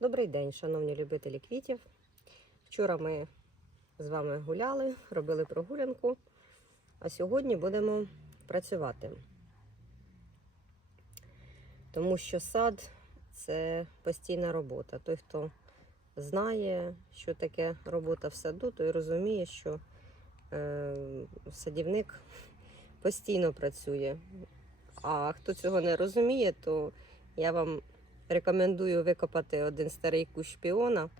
Добрий день, шановні любителі квітів. Вчора ми з вами гуляли, робили прогулянку, а сьогодні будемо працювати. Тому що сад це постійна робота. Той, хто знає, що таке робота в саду, той розуміє, що е, садівник постійно працює. А хто цього не розуміє, то я вам рекомендую викопати один старий кущ піона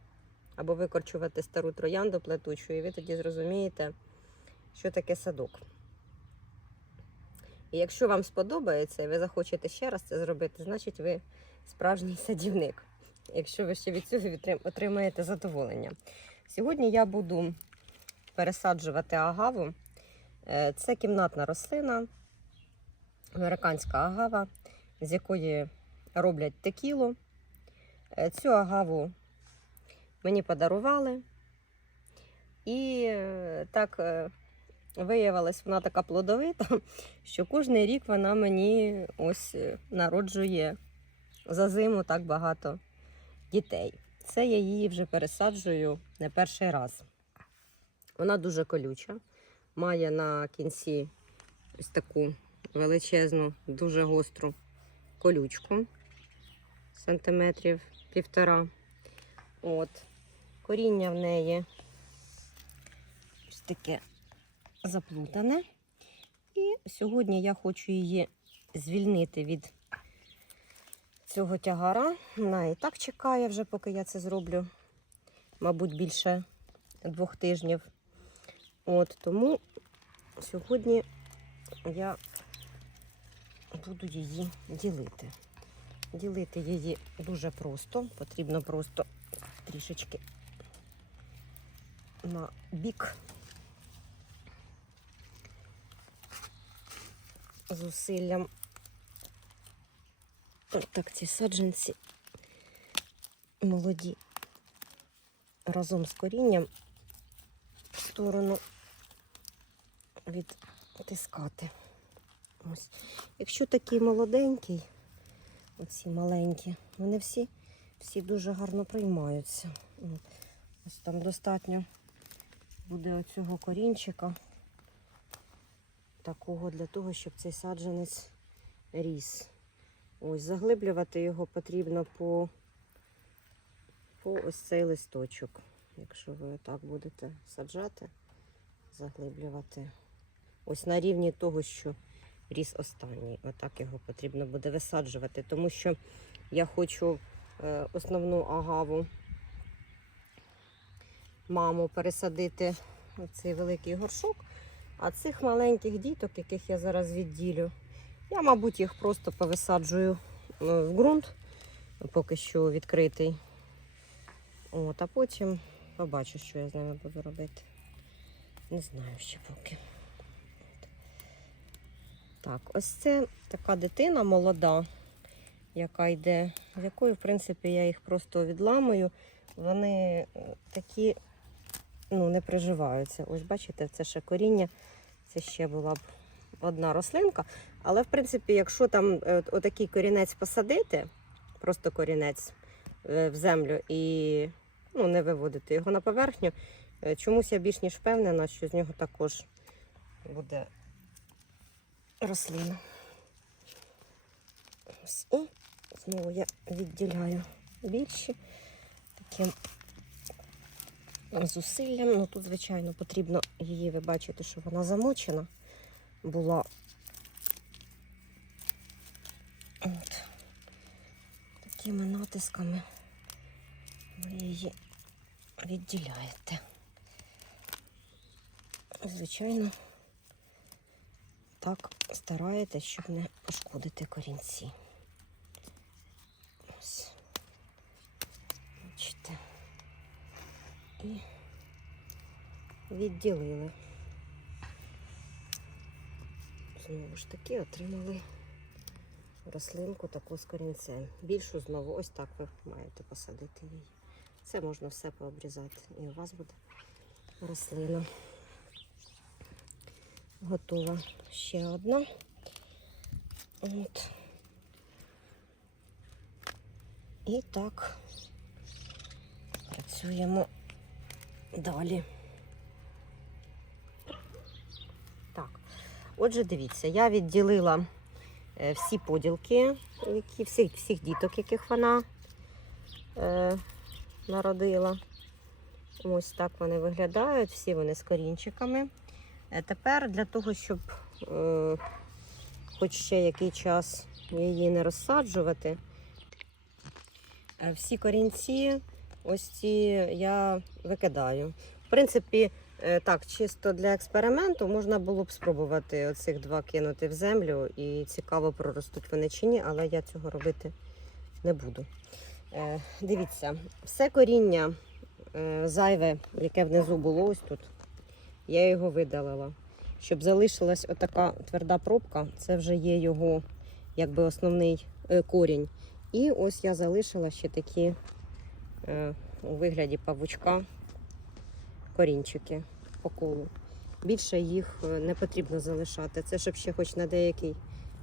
або викорчувати стару троянду плетучу, і ви тоді зрозумієте, що таке садок. І якщо вам сподобається і ви захочете ще раз це зробити, значить ви справжній садівник. Якщо ви ще від цього отримаєте задоволення. Сьогодні я буду пересаджувати агаву. Е, Це кімнатна рослина, американська агава, з якої роблять текілу. Е, Цю агаву мені подарували. І е, так е, виявилась вона така плодовита, що кожен рік вона мені ось народжує за зиму так багато дітей. Це я її вже пересаджую не перший раз. Вона дуже колюча, має на кінці ось таку величезну, дуже гостру колючку сантиметрів півтора. От. Коріння в неї ось таке заплутане. І сьогодні я хочу її звільнити від цього тягара. Вона і так чекає вже, поки я це зроблю, мабуть, більше двох тижнів. От тому сьогодні я буду її ділити. Ділити її дуже просто. Потрібно просто трішечки на бік зусиллям. Так, ці саджанці молоді разом з корінням в сторону відтискати. Ось. Якщо такий молоденький, оці маленькі, вони всі, всі дуже гарно приймаються. Ось там достатньо буде оцього корінчика, такого для того, щоб цей саджанець ріс. Ось, заглиблювати його потрібно по, по ось цей листочок. Якщо ви так будете саджати, заглиблювати. Ось на рівні того, що ріс останній. Отак його потрібно буде висаджувати, тому що я хочу е, основну агаву маму пересадити в цей великий горшок. А цих маленьких діток, яких я зараз відділю, я, мабуть, їх просто повисаджую е, в ґрунт, поки що відкритий. От, а потім побачу, що я з ними буду робити. Не знаю ще поки. Так, ось це така дитина молода, яка йде, з якою, в принципі, я їх просто відламую. Вони е, такі ну, не приживаються. Ось бачите, це ще коріння, це ще була б одна рослинка. Але, в принципі, якщо там е, отакий корінець посадити, просто корінець е, в землю і ну, не виводити його на поверхню, чомусь я більш ніж впевнена, що з нього також буде рослина. Ось. І знову я відділяю більші таким зусиллям. Ну тут, звичайно, потрібно її, ви бачите, що вона замочена була. От. Такими натисками ви її відділяєте. Звичайно, так стараєтесь, щоб не пошкодити корінці. Ось. Бачите. І відділили. Знову ж таки отримали рослинку таку з корінцем. Більшу знову ось так ви маєте посадити її. Це можна все пообрізати. І у вас буде рослина. Готова ще одна. От. І так Працюємо далі. Так, отже, дивіться, я відділила е, всі поділки, які, всіх, всіх діток, яких вона е, народила. Ось так вони виглядають, всі вони з корінчиками. Е, Тепер для того, щоб е, хоч ще який час її не розсаджувати, е, всі корінці, ось ці я викидаю. В принципі, так, чисто для експерименту можна було б спробувати оцих два кинути в землю, і цікаво, проростуть вони чи ні, але я цього робити не буду. Дивіться, все коріння зайве, яке внизу було ось тут, я його видалила. Щоб залишилась отака тверда пробка, це вже є його якби основний е, корінь. І ось я залишила ще такі е, у вигляді павучка корінчики по колу. Більше їх е, не потрібно залишати. Це щоб ще хоч на деякий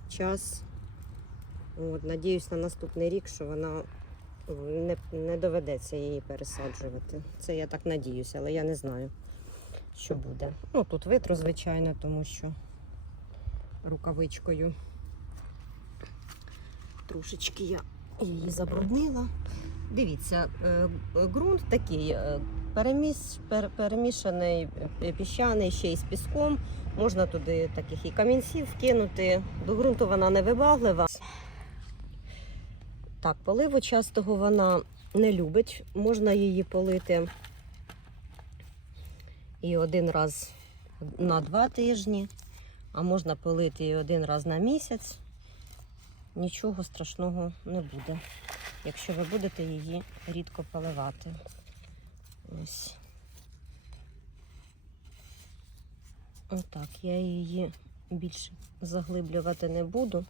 час. От, надіюсь на наступний рік, що вона е, не, не доведеться її пересаджувати. Це я так надіюся, але я не знаю, що буде. Ну, тут витру, звичайно, тому що рукавичкою трошечки я її забруднила. Дивіться, е, ґрунт такий е, переміс, пер- перемішаний е, піщаний ще й з піском. Можна туди таких і камінців кинути. До ґрунту вона не вибаглива. Так, поливу частого вона не любить. Можна її полити і один раз на два тижні, а можна полити і один раз на місяць. Нічого страшного не буде, якщо ви будете її рідко поливати. Ось. Отак, я її більше заглиблювати не буду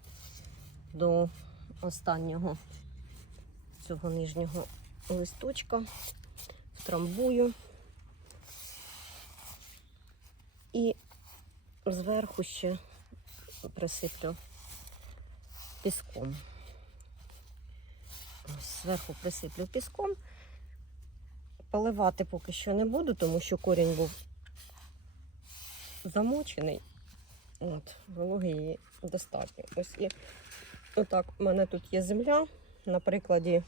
до останнього цього нижнього листочка. Втрамбую. І зверху ще присиплю піском. Ось зверху присиплю піском. Поливати поки що не буду, тому що корінь був замочений. От, вологи її достатньо. Ось і отак у мене тут є земля. На прикладі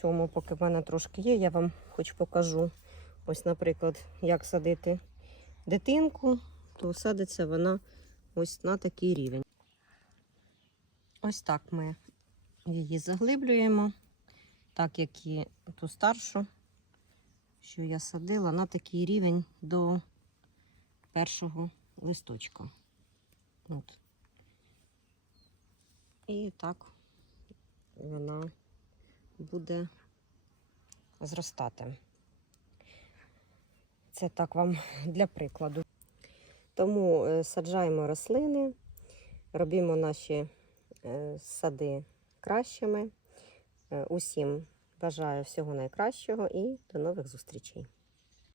цьому, поки в мене трошки є, я вам хоч покажу. Ось, наприклад, як садити дитинку, то садиться вона ось на такий рівень. Ось так ми її заглиблюємо, так як і ту старшу, що я садила, на такий рівень до першого листочка. От. І так вона буде зростати. Це так вам для прикладу. Тому е, саджаємо рослини, робимо наші е, сади кращими. Е, Усім бажаю всього найкращого і до нових зустрічей.